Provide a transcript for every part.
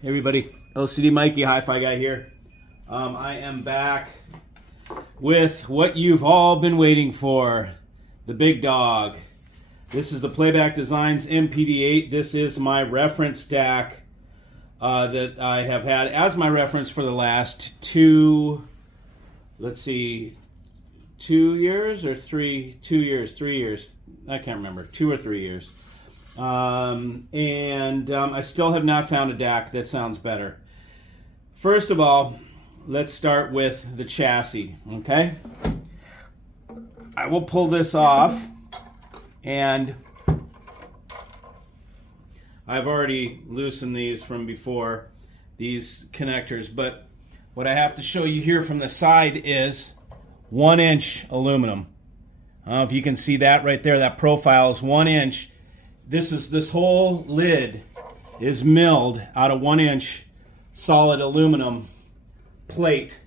Hey everybody, LCD Mikey, Hi-Fi Guy here. I am back with what you've all been waiting for, the big dog. This is the Playback Designs MPD-8. This is my reference DAC that I have had as my reference for the last 2 years or 3 years. I can't remember, 2 or 3 years. I still have not found a DAC that sounds better. First of all, let's start with the chassis, okay? I will pull this off, and I've already loosened these from before, these connectors, but what I have to show you here from the side is 1-inch aluminum. I don't know if you can see that right there, that profile is 1 inch. This whole lid is milled out of 1-inch solid aluminum plate.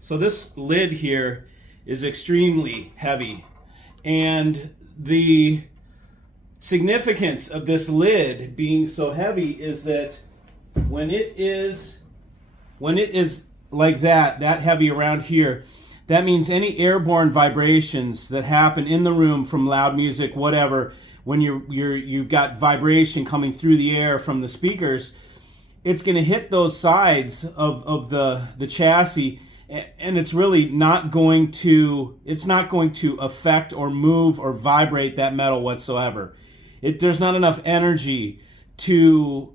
So this lid here is extremely heavy. And the significance of this lid being so heavy is that when it is like that heavy around here, that means any airborne vibrations that happen in the room from loud music, whatever, when you've got vibration coming through the air from the speakers, it's going to hit those sides of the chassis, and it's really not going to affect or move or vibrate that metal whatsoever. There's not enough energy to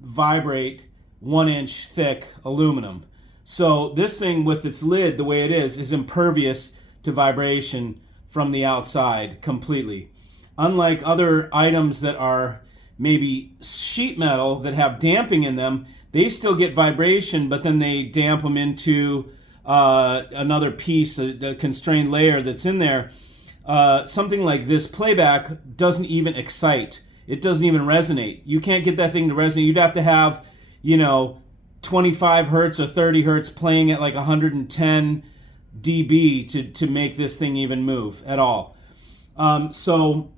vibrate 1-inch thick aluminum. So this thing with its lid the way it is impervious to vibration from the outside completely. Unlike other items that are maybe sheet metal that have damping in them, they still get vibration, but then they damp them into another piece, a constrained layer that's in there. Something like this Playback doesn't even excite. It doesn't even resonate. You can't get that thing to resonate. You'd have to have, 25 hertz or 30 hertz playing at like 110 dB to make this thing even move at all. So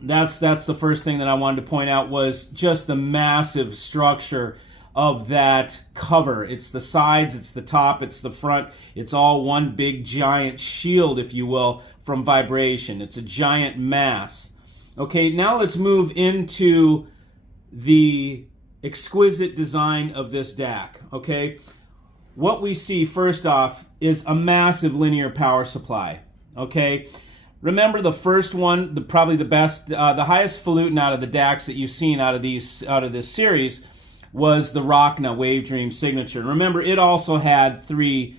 that's the first thing that I wanted to point out, was just the massive structure of that cover. It's the sides, it's the top, it's the front. It's all one big giant shield, if you will, from vibration. It's a giant mass. Okay, now let's move into the exquisite design of this DAC. Okay, what we see first off is a massive linear power supply. Okay, remember the first one, probably the best, the highest falutin out of the DACs that you've seen out of this series was the Rockna Wave Dream Signature. Remember, it also had 3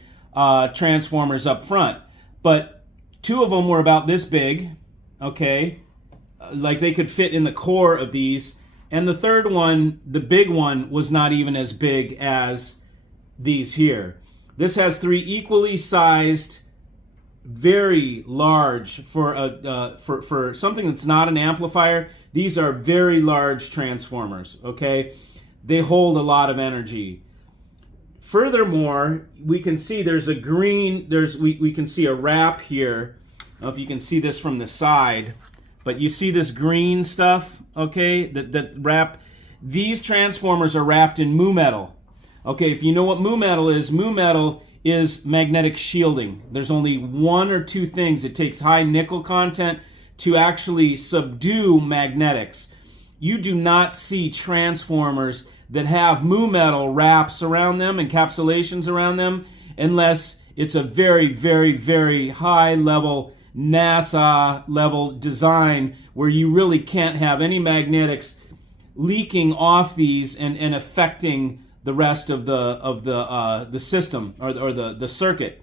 transformers up front, but 2 of them were about this big. Okay, like they could fit in the core of these. And the third one, the big one, was not even as big as these here. This has 3 equally sized, very large for something that's not an amplifier. These are very large transformers. Okay, they hold a lot of energy. Furthermore, we can see there's a green. We can see a wrap here. I don't know if you can see this from the side, but you see this green stuff, okay, that wrap. These transformers are wrapped in mu metal. Okay, if you know what mu metal is magnetic shielding. There's only 1 or 2 things. It takes high nickel content to actually subdue magnetics. You do not see transformers that have mu metal wraps around them, encapsulations around them, unless it's a very, very, very high level, NASA level design where you really can't have any magnetics leaking off these and affecting the rest of the system or the circuit.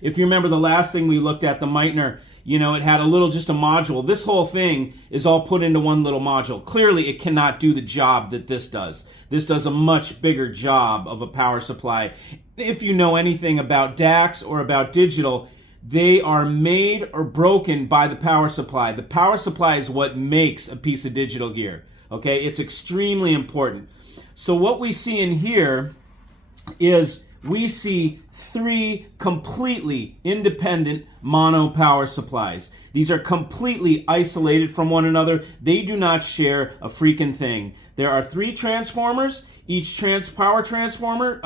If you remember the last thing we looked at, the Meitner, it had just a module. This whole thing is all put into one little module. Clearly, it cannot do the job that this does. This does a much bigger job of a power supply. If you know anything about DACs or about digital, they are made or broken by the power supply. The power supply is what makes a piece of digital gear. Okay, it's extremely important. So what we see in here is we see 3 completely independent mono power supplies. These are completely isolated from one another. They do not share a freaking thing. There are 3 transformers. Each power transformer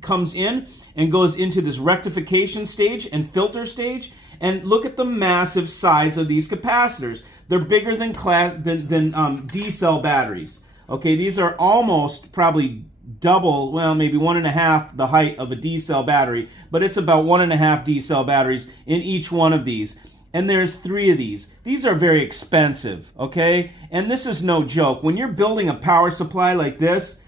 comes in and goes into this rectification stage and filter stage. And look at the massive size of these capacitors. They're bigger than D-cell batteries. Okay, these are almost probably double, well, maybe 1.5 the height of a D-cell battery, but it's about 1.5 D-cell batteries in each one of these. And there's 3 of these. These are very expensive, okay? And this is no joke. When you're building a power supply like this,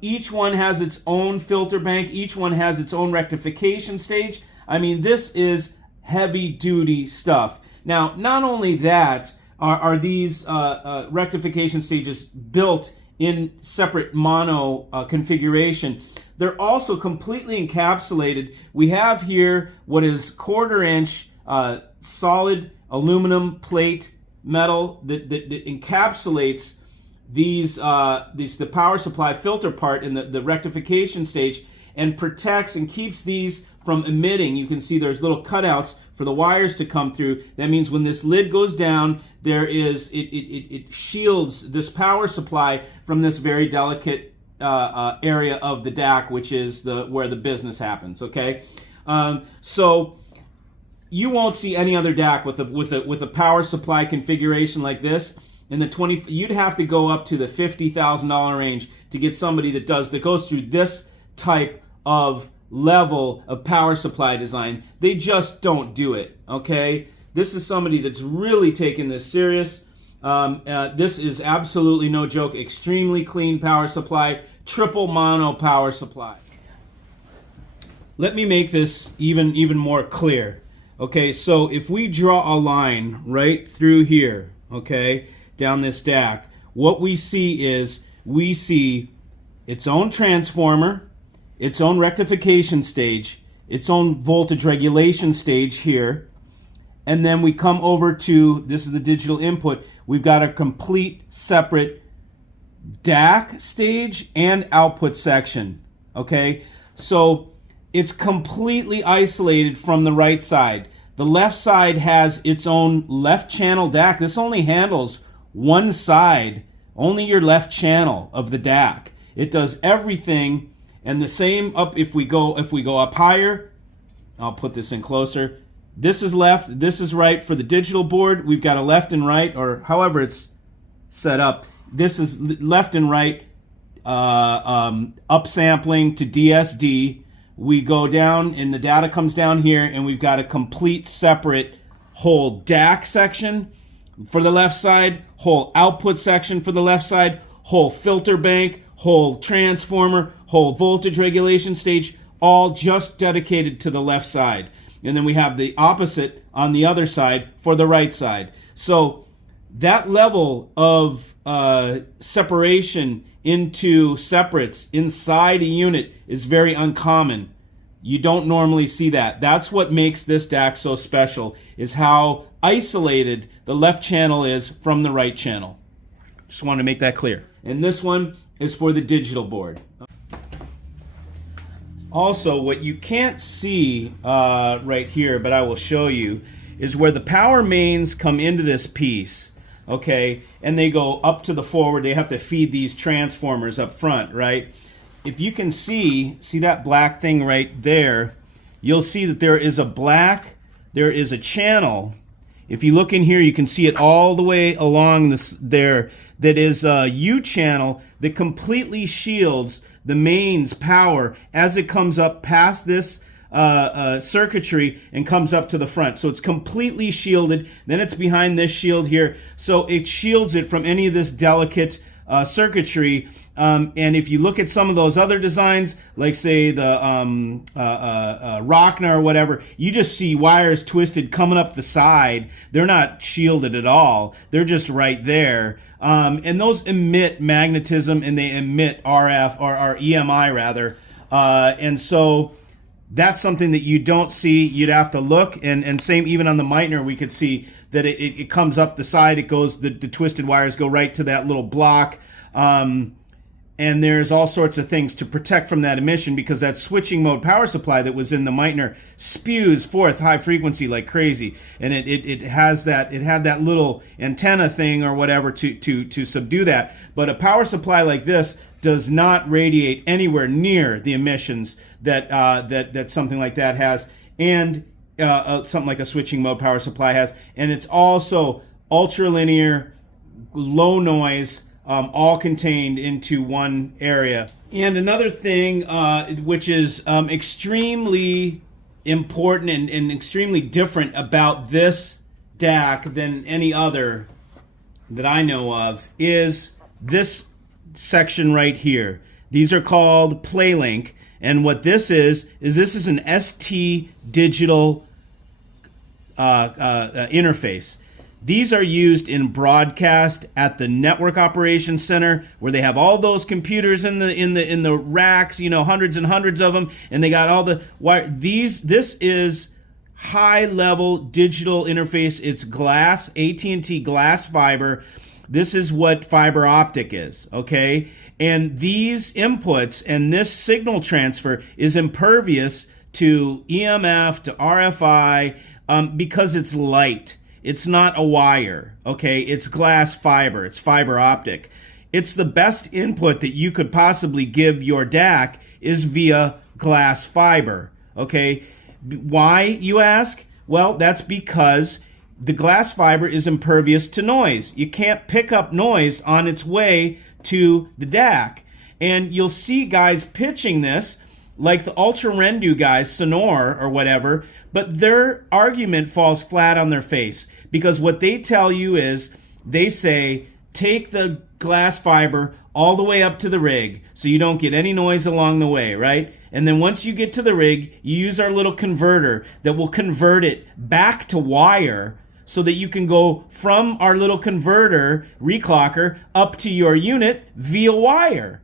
each one has its own filter bank. Each one has its own rectification stage. I mean, this is heavy-duty stuff. Now, not only that are these rectification stages built in separate mono configuration, they're also completely encapsulated. We have here what is 1/4-inch solid aluminum plate metal that encapsulates the power supply filter part in the rectification stage and protects and keeps these from emitting. You can see there's little cutouts for the wires to come through. That means when this lid goes down, it shields this power supply from this very delicate area of the DAC, which is where the business happens. Okay, so you won't see any other DAC with a power supply configuration like this. In the you'd have to go up to the $50,000 range to get somebody that goes through this type of level of power supply design. They just don't do it, okay? This is somebody that's really taking this serious. This is absolutely no joke. Extremely clean power supply, triple mono power supply. Let me make this even more clear. Okay, so if we draw a line right through here, okay, down this DAC, what we see is its own transformer, its own rectification stage, its own voltage regulation stage here, and then we come over to, this is the digital input, we've got a complete separate DAC stage and output section, okay? So it's completely isolated from the right side. The left side has its own left channel DAC. This only handles one side, only your left channel of the DAC. It does everything. And the same up if we go up higher. I'll put this in closer. This is left, this is right. For the digital board, we've got a left and right, or however it's set up. This is left and right upsampling to DSD. We go down and the data comes down here, and we've got a complete separate whole DAC section for the left side, whole output section for the left side, whole filter bank, whole transformer, whole voltage regulation stage, all just dedicated to the left side. And then we have the opposite on the other side for the right side. So that level of separation into separates inside a unit is very uncommon. You don't normally see that. That's what makes this DAC so special, is how isolated the left channel is from the right channel. Just want to make that clear. And this one is for the digital board. Also, what you can't see right here, but I will show you, is where the power mains come into this piece, okay, and they go up to the forward. They have to feed these transformers up front, right? If you can see that black thing right there, you'll see that there is a channel. If you look in here, you can see it all the way along this there. That is a U channel that completely shields the mains power as it comes up past this circuitry and comes up to the front. So it's completely shielded. Then it's behind this shield here. So it shields it from any of this delicate circuitry. And if you look at some of those other designs, like say the Rockna or whatever, you just see wires twisted coming up the side. They're not shielded at all. They're just right there. And those emit magnetism, and they emit RF, or EMI rather. And so that's something that you don't see. You'd have to look. And same even on the Meitner, we could see that it comes up the side. It goes, the twisted wires go right to that little block. and there's all sorts of things to protect from that emission, because that switching mode power supply that was in the Meitner spews forth high frequency like crazy, and it had that little antenna thing or whatever to subdue that. But a power supply like this does not radiate anywhere near the emissions that something like that has, and something like a switching mode power supply has. And it's also ultra linear, low noise, all contained into one area. And another thing which is extremely important and extremely different about this DAC than any other that I know of is this section right here. These are called PlayLink, and what this is an ST digital interface. These are used in broadcast at the network operations center, where they have all those computers in the racks, you know, hundreds and hundreds of them, and they got all the wire. This is high level digital interface. It's glass, AT&T Glass Fiber. This is what fiber optic is, okay? And these inputs and this signal transfer is impervious to EMF, to RFI, because it's light. It's not a wire, okay? It's glass fiber. It's fiber optic. It's the best input that you could possibly give your DAC is via glass fiber, okay? Why, you ask? Well, that's because the glass fiber is impervious to noise. You can't pick up noise on its way to the DAC. And you'll see guys pitching this like the Ultra Rendu guys, Sonor or whatever, but their argument falls flat on their face, because what they tell you is, they say, take the glass fiber all the way up to the rig so you don't get any noise along the way, right? And then once you get to the rig, you use our little converter that will convert it back to wire, so that you can go from our little converter, reclocker, up to your unit via wire.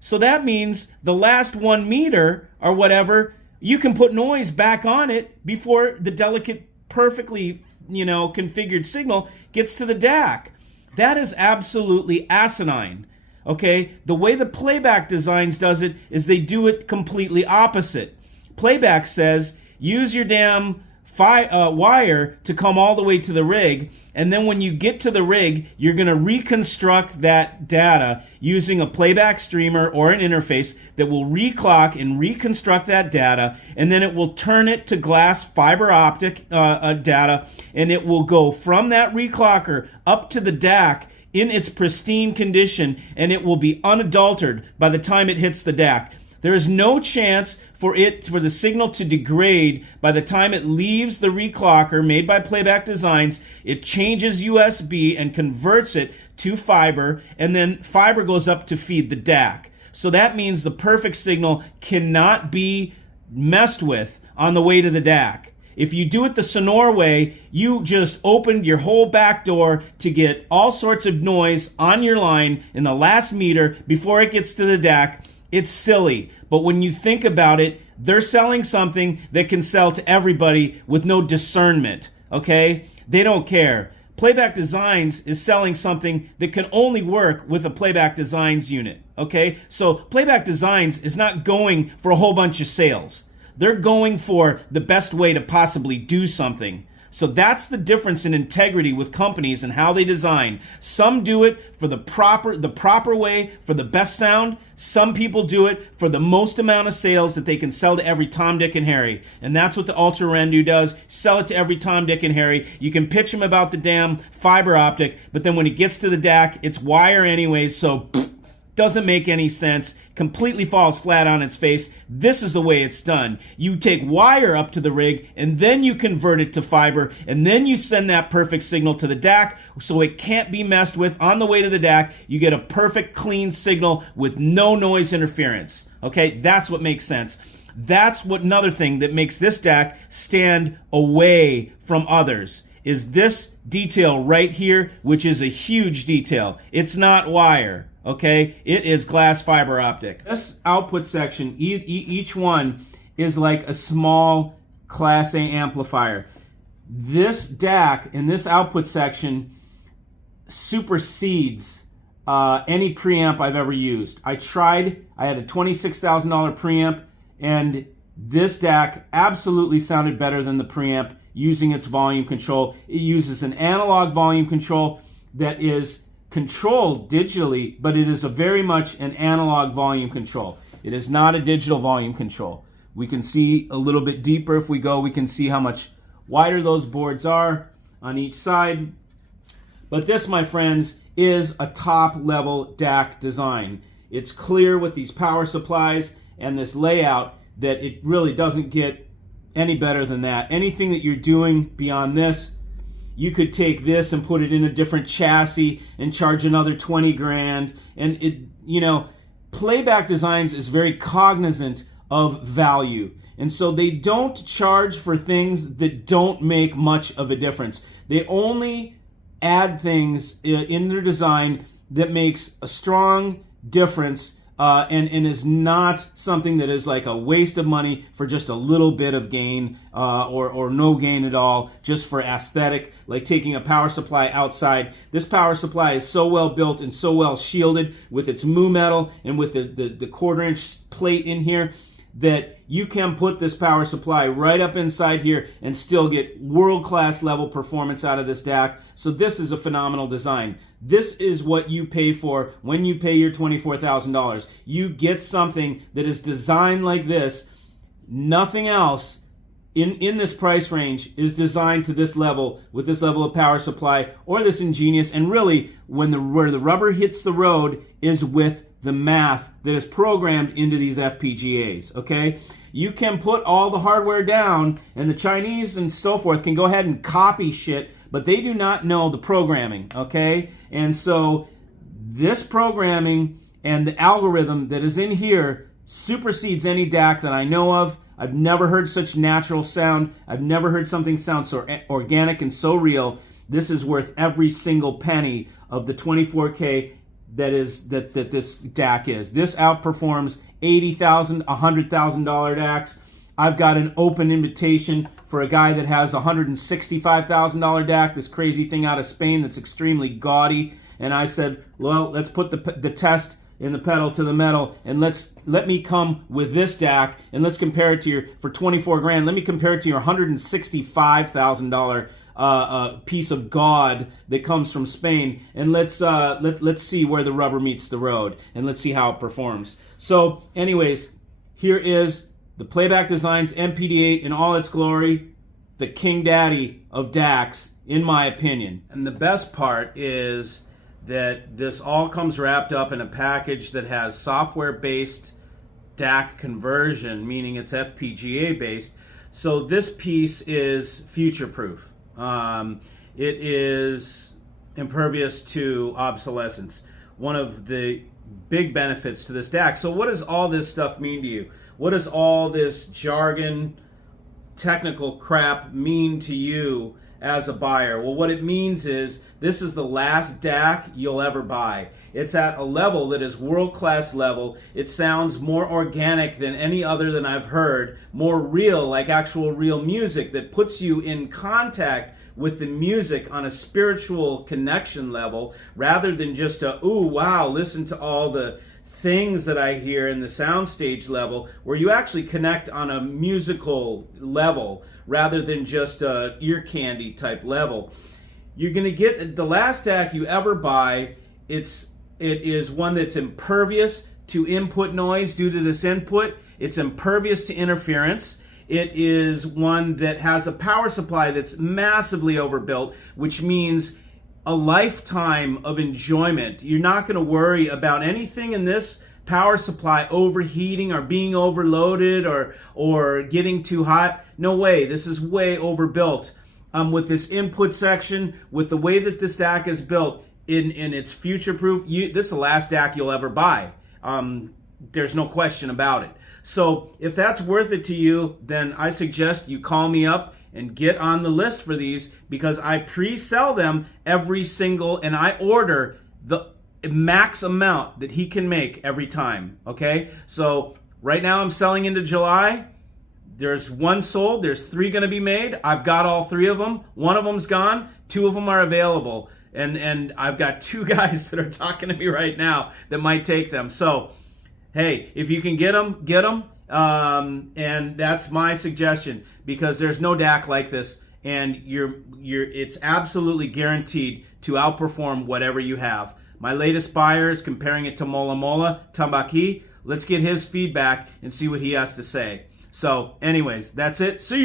So that means the last 1 meter or whatever, you can put noise back on it before the delicate, perfectly, configured signal gets to the DAC. That is absolutely asinine. Okay? The way the Playback Designs does it is they do it completely opposite. Playback says, use your damn wire to come all the way to the rig, and then when you get to the rig, you're going to reconstruct that data using a playback streamer or an interface that will reclock and reconstruct that data, and then it will turn it to glass fiber optic data, and it will go from that reclocker up to the DAC in its pristine condition, and it will be unadulterated by the time it hits the DAC. There is no chance for the signal to degrade by the time it leaves the reclocker made by Playback Designs. It changes USB and converts it to fiber, and then fiber goes up to feed the DAC. So that means the perfect signal cannot be messed with on the way to the DAC. If you do it the Sonor way, you just opened your whole back door to get all sorts of noise on your line in the last meter before it gets to the DAC. It's silly, but when you think about it, they're selling something that can sell to everybody with no discernment, okay? They don't care. Playback Designs is selling something that can only work with a Playback Designs unit, okay? So Playback Designs is not going for a whole bunch of sales. They're going for the best way to possibly do something. So that's the difference in integrity with companies and how they design. Some do it for the proper way, for the best sound. Some people do it for the most amount of sales that they can sell to every Tom, Dick, and Harry. And that's what the Ultra Rendu does. Sell it to every Tom, Dick, and Harry. You can pitch them about the damn fiber optic, but then when it gets to the DAC, it's wire anyways, so doesn't make any sense. Completely falls flat on its face. This is the way it's done. You take wire up to the rig, and then you convert it to fiber, and then you send that perfect signal to the DAC so it can't be messed with on the way to the DAC. You get a perfect clean signal with no noise interference. Okay, that's what makes sense. That's what another thing that makes this DAC stand away from others is this detail right here, which is a huge detail. It's not wire. Okay, it is glass fiber optic. This output section, each one is like a small Class A amplifier. This DAC in this output section supersedes any preamp I've ever used. I tried, I had a $26,000 preamp, and this DAC absolutely sounded better than the preamp using its volume control. It uses an analog volume control that is controlled digitally, but it is very much an analog volume control. It is not a digital volume control. We can see a little bit deeper if we go. We can see how much wider those boards are on each side. But this, my friends, is a top-level DAC design. It's clear with these power supplies and this layout that it really doesn't get any better than that. Anything that you're doing beyond this, you could take this and put it in a different chassis and charge another 20 grand. And it, you know, Playback Designs is very cognizant of value. And so they don't charge for things that don't make much of a difference. They only add things in their design that makes a strong difference and is not something that is like a waste of money for just a little bit of gain or no gain at all, just for aesthetic, like taking a power supply outside. This power supply is so well built and so well shielded with its mu metal and with the 1/4 inch plate in here that you can put this power supply right up inside here and still get world-class level performance out of this DAC. So this is a phenomenal design. This is what you pay for when you pay your $24,000. You get something that is designed like this. Nothing else in this price range is designed to this level, with this level of power supply, or this ingenious. And really, where the rubber hits the road is with the math that is programmed into these FPGAs, okay? You can put all the hardware down, and the Chinese and so forth can go ahead and copy shit, but they do not know the programming, okay? And so this programming and the algorithm that is in here supersedes any DAC that I know of. I've never heard such natural sound. I've never heard something sound so organic and so real. This is worth every single penny of the 24K that this DAC is. This outperforms $80,000, $100,000 DACs. I've got an open invitation for a guy that has a $165,000 DAC, this crazy thing out of Spain that's extremely gaudy. And I said, well, let's put the test in the pedal to the metal, and let me come with this DAC, and let's compare it to for 24 grand. Let me compare it to your $165,000 piece of God that comes from Spain, and let's see where the rubber meets the road, and let's see how it performs. So anyways, here is the Playback Designs MPD-8 in all its glory, the king daddy of DACs, in my opinion. And the best part is that this all comes wrapped up in a package that has software-based DAC conversion, meaning it's FPGA based. So this piece is future-proof. It is impervious to obsolescence. One of the big benefits to this DAC. So what does all this stuff mean to you? What does all this jargon, technical crap mean to you as a buyer? Well, what it means is this is the last DAC you'll ever buy. It's at a level that is world-class level. It sounds more organic than any other that I've heard, more real, like actual real music that puts you in contact with the music on a spiritual connection level, rather than just a, ooh, wow, listen to all the things that I hear in the soundstage level, where you actually connect on a musical level rather than just a ear candy type level. You're going to get the last DAC you ever buy. It is one that's impervious to input noise due to this input. It's impervious to interference. It is one that has a power supply that's massively overbuilt, which means a lifetime of enjoyment. You're not going to worry about anything in this power supply overheating or being overloaded or getting too hot. No way. This is way overbuilt. With this input section, with the way that this DAC is built, in its future-proof, this is the last DAC you'll ever buy. There's no question about it. So if that's worth it to you, then I suggest you call me up and get on the list for these, because I pre-sell them every single, and I order the max amount that he can make every time, okay? So right now I'm selling into July. There's one sold. There's 3 going to be made. I've got all 3 of them. One of them's gone. 2 of them are available. and I've got 2 guys that are talking to me right now that might take them. So, hey, if you can get them, get them. And that's my suggestion, because there's no DAC like this, and it's absolutely guaranteed to outperform whatever you have. My latest buyer is comparing it to Mola Mola Tambaki. Let's get his feedback and see what he has to say. So, anyways, that's it. See you.